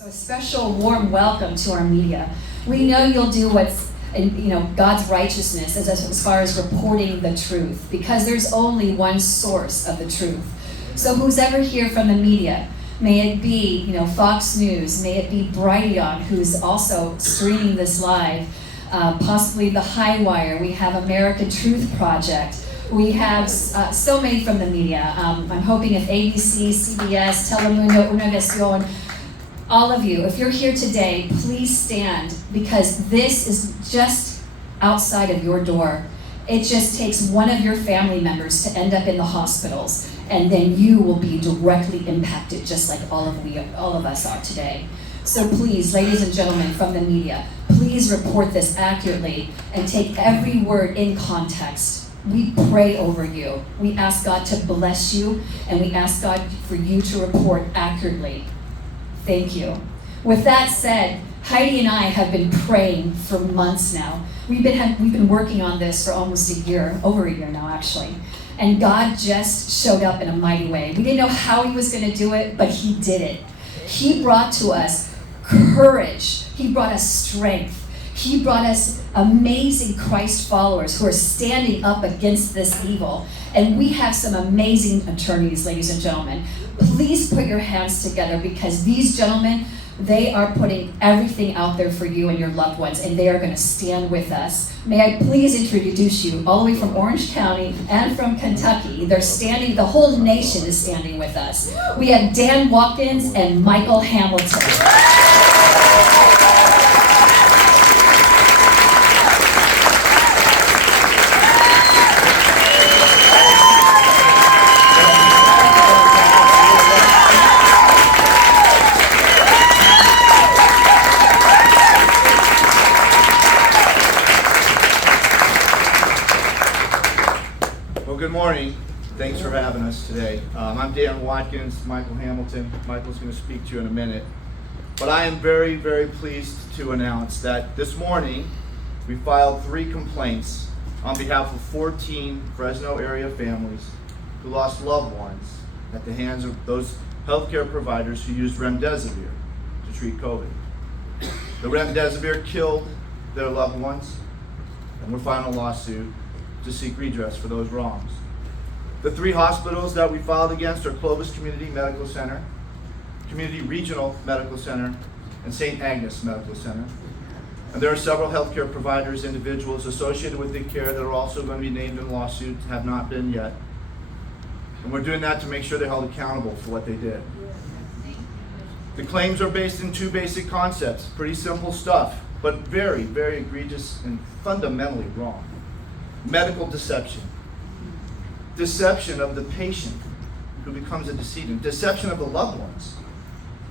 So a special warm welcome to our media. We know you'll do what's in God's righteousness as far as reporting the truth, because there's only one source of the truth. So who's ever here from the media, may it be Fox News, may it be Brighteon, who's also streaming this live, possibly the High Wire. We have American Truth Project. We have so many from the media. I'm hoping if ABC, CBS, Telemundo, Univision, all of you, if you're here today, please stand, because this is just outside of your door. It just takes one of your family members to end up in the hospitals, and then you will be directly impacted, just like all of us are today. So please, ladies and gentlemen from the media, please report this accurately and take every word in context. We pray over you. We ask God to bless you, and we ask God for you to report accurately. Thank you. With that said, Heidi and I have been praying for months now. We've been working on this for almost a year, over a year now actually. And God just showed up in a mighty way. We didn't know how He was going to do it, but He did it. He brought to us courage. He brought us strength. He brought us amazing Christ followers who are standing up against this evil. And we have some amazing attorneys, ladies and gentlemen. Please put your hands together, because these gentlemen, they are putting everything out there for you and your loved ones, and they are going to stand with us. May I please introduce you all the way from Orange County and from Kentucky. They're standing, the whole nation is standing with us. We have Dan Watkins and Michael Hamilton. Good morning. Thanks for having us today. I'm Dan Watkins, Michael Hamilton. Michael's going to speak to you in a minute. But I am very, very pleased to announce that this morning we filed 3 complaints on behalf of 14 Fresno area families who lost loved ones at the hands of those healthcare providers who used Remdesivir to treat COVID. The Remdesivir killed their loved ones, and we're filing a lawsuit to seek redress for those wrongs. The 3 hospitals that we filed against are Clovis Community Medical Center, Community Regional Medical Center, and St. Agnes Medical Center. And there are several healthcare providers, individuals associated with the care that are also going to be named in the lawsuit, have not been yet. And we're doing that to make sure they're held accountable for what they did. The claims are based in 2 basic concepts, pretty simple stuff, but very, very egregious and fundamentally wrong. Medical deception. Deception of the patient who becomes a decedent. Deception of the loved ones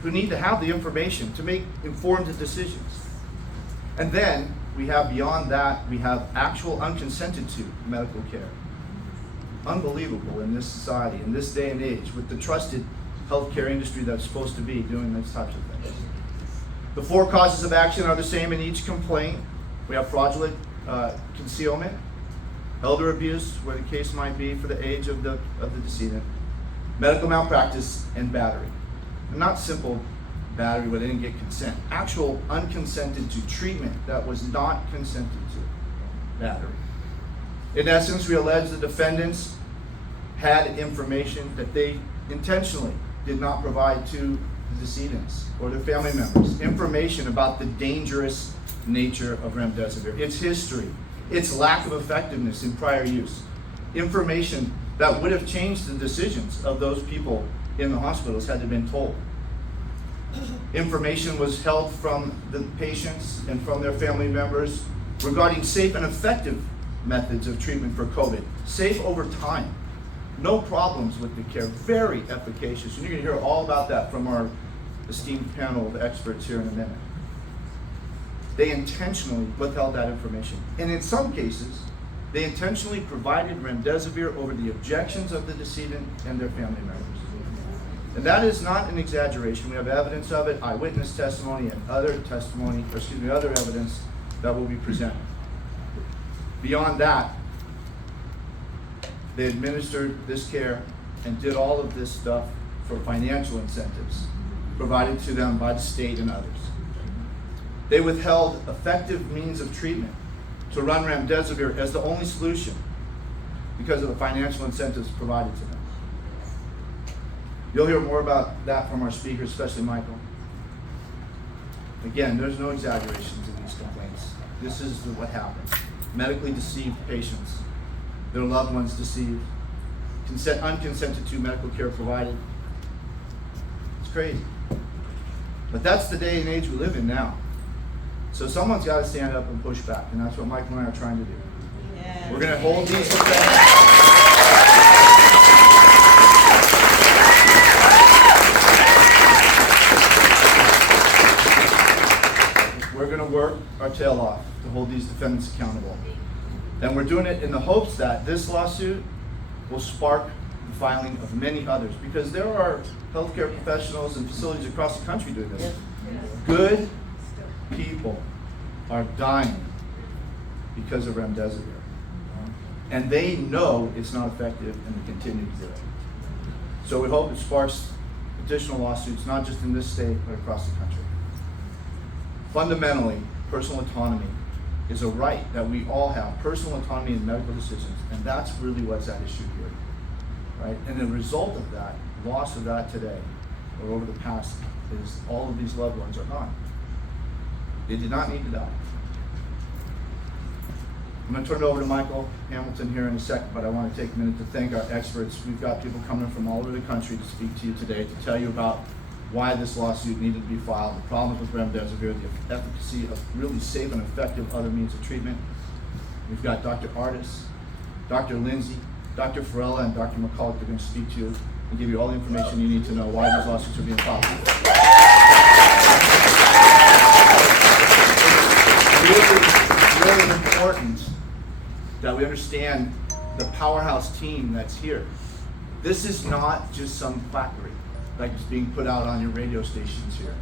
who need to have the information to make informed decisions. And then we have, beyond that, we have actual unconsented to medical care. Unbelievable in this society, in this day and age, with the trusted healthcare industry that's supposed to be doing these types of things. The 4 causes of action are the same in each complaint. We have fraudulent concealment, elder abuse, where the case might be for the age of the decedent, medical malpractice, and battery. And not simple battery where they didn't get consent. Actual unconsented to treatment that was not consented to. Battery. In essence, we allege the defendants had information that they intentionally did not provide to the decedents or their family members. Information about the dangerous nature of Remdesivir, its history, its lack of effectiveness in prior use. Information that would have changed the decisions of those people in the hospitals had they been told. Information was held from the patients and from their family members regarding safe and effective methods of treatment for COVID. Safe over time. No problems with the care. Very efficacious. And you're going to hear all about that from our esteemed panel of experts here in a minute. They intentionally withheld that information. And in some cases, they intentionally provided Remdesivir over the objections of the decedent and their family members. And that is not an exaggeration. We have evidence of it, eyewitness testimony, and other evidence that will be presented. Beyond that, they administered this care and did all of this stuff for financial incentives. provided to them by the state and others. They withheld effective means of treatment to run Remdesivir as the only solution because of the financial incentives provided to them. You'll hear more about that from our speakers, especially Michael. Again, there's no exaggerations in these complaints. This is what happened. Medically deceived patients, their loved ones deceived, unconsented to medical care provided. It's crazy. But that's the day and age we live in now. So someone's got to stand up and push back, and that's what Michael and I are trying to do. Yeah. We're going to hold these We're going to work our tail off to hold these defendants accountable. And we're doing it in the hopes that this lawsuit will spark the filing of many others, because there are healthcare professionals and facilities across the country doing this. Good people are dying because of Remdesivir. And they know it's not effective, and they continue to do it. So we hope it sparks additional lawsuits, not just in this state, but across the country. Fundamentally, personal autonomy is a right that we all have, personal autonomy in medical decisions, and that's really what's at issue here, right? And the result of that, loss of that today, or over the past, is all of these loved ones are gone. They did not need to die. I'm going to turn it over to Michael Hamilton here in a second, but I want to take a minute to thank our experts. We've got people coming from all over the country to speak to you today, to tell you about why this lawsuit needed to be filed, the problems with Remdesivir, the efficacy of really safe and effective other means of treatment. We've got Dr. Artis, Dr. Lindsay, Dr. Farella, and Dr. McCulloch. They're going to speak to you and give you all the information you need to know why these lawsuits are being filed. Really important that we understand the powerhouse team that's here. This is not just some quackery like it's being put out on your radio stations here.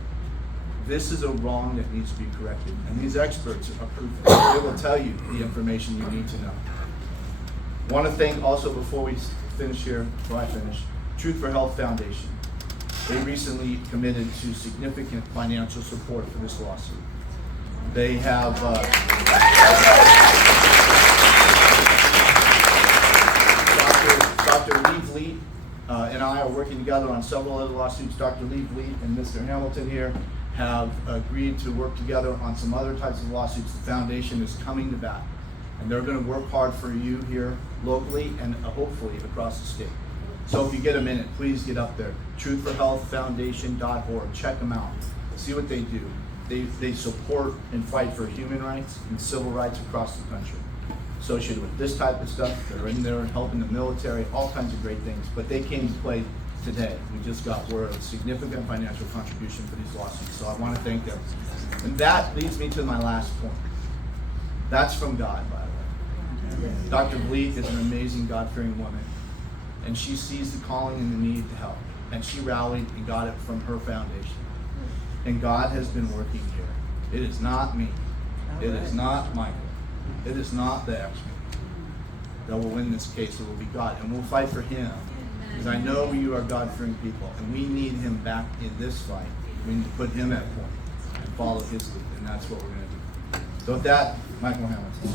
This is a wrong that needs to be corrected, and these experts are proof. They will tell you the information you need to know. I want to thank also, before we finish here, before I finish, Truth for Health Foundation. They recently committed to significant financial support for this lawsuit. They have Dr. Lee Vliet and I are working together on several other lawsuits. Dr. Lee Vliet and Mr. Hamilton here have agreed to work together on some other types of lawsuits. The foundation is coming to bat, and they're going to work hard for you here locally and hopefully across the state. So if you get a minute, please get up there. truthforhealthfoundation.org. Check them out. See what they do. They support and fight for human rights and civil rights across the country associated with this type of stuff. They're in there helping the military, all kinds of great things. But they came to play today. We just got word of significant financial contribution for these lawsuits. So I want to thank them. And that leads me to my last point. That's from God, by the way. Dr. Vliet is an amazing God-fearing woman. And she sees the calling and the need to help. And she rallied and got it from her foundation. And God has been working here. It is not me. It is not Michael. It is not the expert that will win this case. It will be God. And we'll fight for him. Because I know you are God-fearing people. And we need him back in this fight. We need to put him at point and follow his lead. And that's what we're going to do. So with that, Michael Hamilton.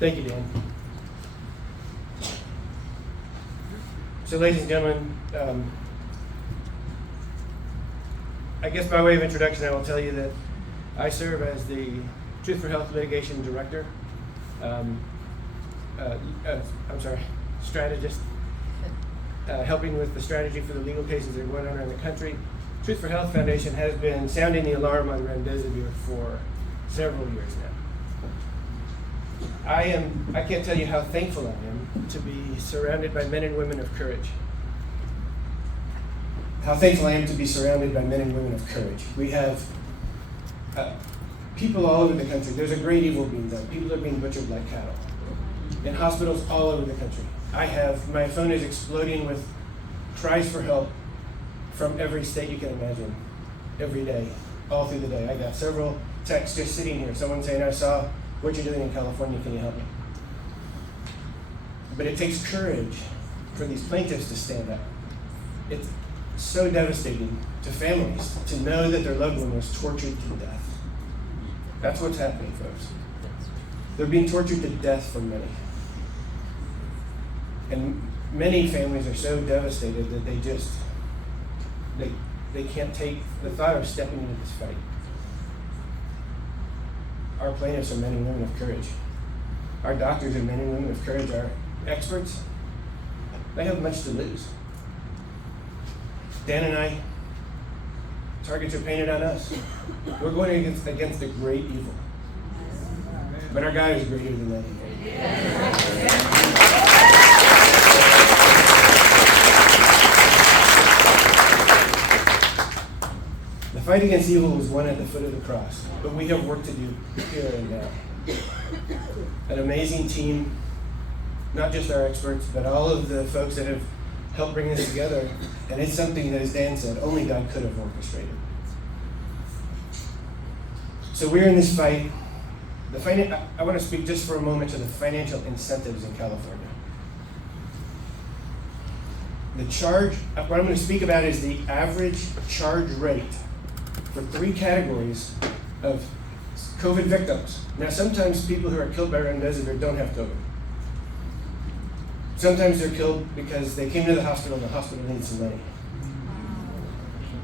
Thank you, Dan. So, ladies and gentlemen, I guess by way of introduction, I will tell you that I serve as the Truth for Health Litigation Director. Strategist, helping with the strategy for the legal cases that are going on around the country. Truth for Health Foundation has been sounding the alarm on Remdesivir for several years now. I can't tell you how thankful I am to be surrounded by men and women of courage. How thankful I am to be surrounded by men and women of courage. We have people all over the country. There's a great evil being done. People are being butchered like cattle. In hospitals all over the country. My phone is exploding with cries for help from every state you can imagine, every day, all through the day. I got several texts just sitting here. Someone saying, I saw what you're doing in California, can you help me? But it takes courage for these plaintiffs to stand up. It's so devastating to families to know that their loved one was tortured to death. That's what's happening, folks. They're being tortured to death for money. And many families are so devastated that they can't take the thought of stepping into this fight. Our plaintiffs are men and women of courage. Our doctors are men and women of courage. Our experts, they have much to lose. Dan and I, targets are painted on us. We're going against a great evil. But our God is greater than that evil. The fight against evil was won at the foot of the cross, but we have work to do here and now. An amazing team, not just our experts, but all of the folks that have helped bring this together. And it's something that, as Dan said, only God could have orchestrated. So we're in this fight. I want to speak just for a moment to the financial incentives in California. What I'm going to speak about is the average charge rate for 3 categories of COVID victims. Now, sometimes people who are killed by Remdesivir don't have COVID. Sometimes they're killed because they came to the hospital and the hospital needs some money.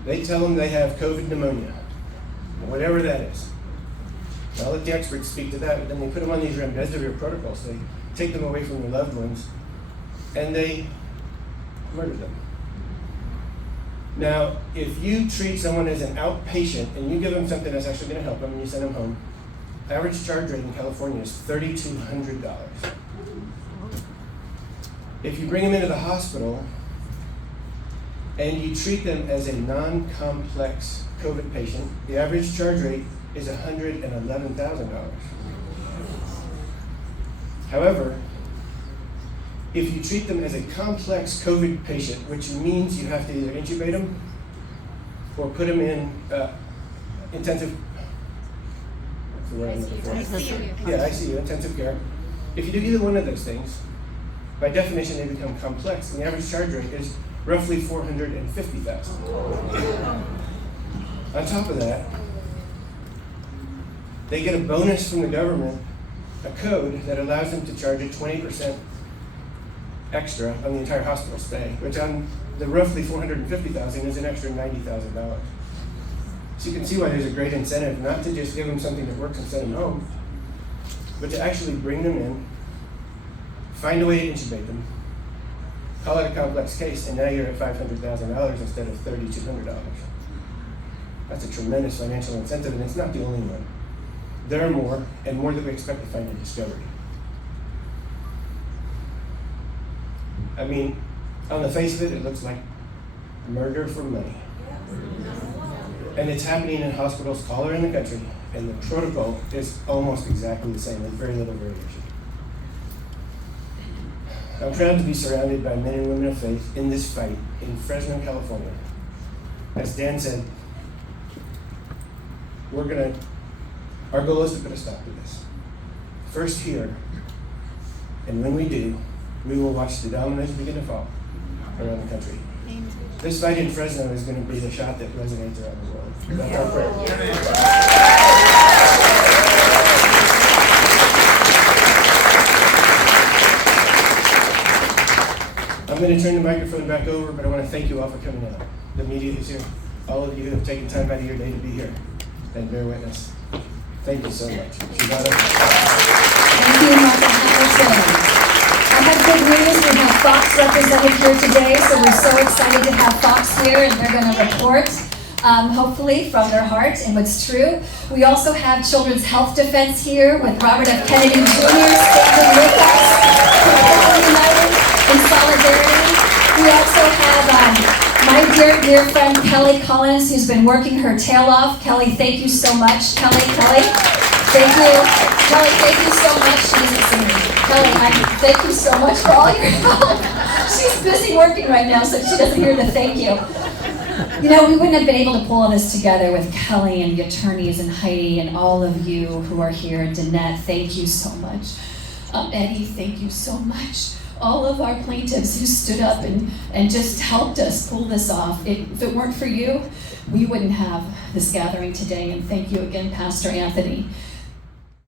They tell them they have COVID pneumonia, whatever that is. I'll let the experts speak to that, but then they put them on these Remdesivir protocols. They take them away from their loved ones, and they murder them. Now, if you treat someone as an outpatient and you give them something that's actually going to help them and you send them home, the average charge rate in California is $3,200. If you bring them into the hospital and you treat them as a non-complex COVID patient, the average charge rate is $111,000. However, if you treat them as a complex COVID patient, which means you have to either intubate them or put them in intensive, what's the word I'm looking for? ICU, intensive care. If you do either one of those things, by definition, they become complex, and the average charge rate is roughly $450,000. On top of that, they get a bonus from the government, a code that allows them to charge a 20% extra on the entire hospital stay, which on the roughly $450,000 is an extra $90,000. So you can see why there's a great incentive not to just give them something that works and send them home, but to actually bring them in, find a way to intubate them, call it a complex case, and now you're at $500,000 instead of $3,200. That's a tremendous financial incentive, and it's not the only one. There are more, and more that we expect to find in discovery. I mean, on the face of it, it looks like murder for money. And it's happening in hospitals all around the country, and the protocol is almost exactly the same, with very little variation. I'm proud to be surrounded by men and women of faith in this fight in Fresno, California. As Dan said, our goal is to put a stop to this. First here, and when we do, we will watch the dominoes begin to fall around the country. This fight in Fresno is going to be the shot that resonates around the world. That's our prayer. I'm going to turn the microphone back over, but I want to thank you all for coming out. The media who's here, all of you who have taken time out of your day to be here and bear witness. Thank you so much. Thank you, Michael Hamilton. I have good news. We have Fox represented here today, so we're so excited to have Fox here, and they're going to report, hopefully, from their heart and what's true. We also have Children's Health Defense here with Robert F. Kennedy Jr. standing with us, completely united in solidarity. We also have my dear friend Kelly Collins, who's been working her tail off. Kelly, thank you so much. Kelly, thank you. Kelly, thank you so much. She isn't singing. Kelly, thank you so much for all your help. She's busy working right now, so she doesn't hear the thank you. You know, we wouldn't have been able to pull all this together with Kelly and the attorneys and Heidi and all of you who are here. Danette, thank you so much. Eddie, thank you so much. All of our plaintiffs who stood up and just helped us pull this off. If it weren't for you, we wouldn't have this gathering today. And thank you again, Pastor Anthony.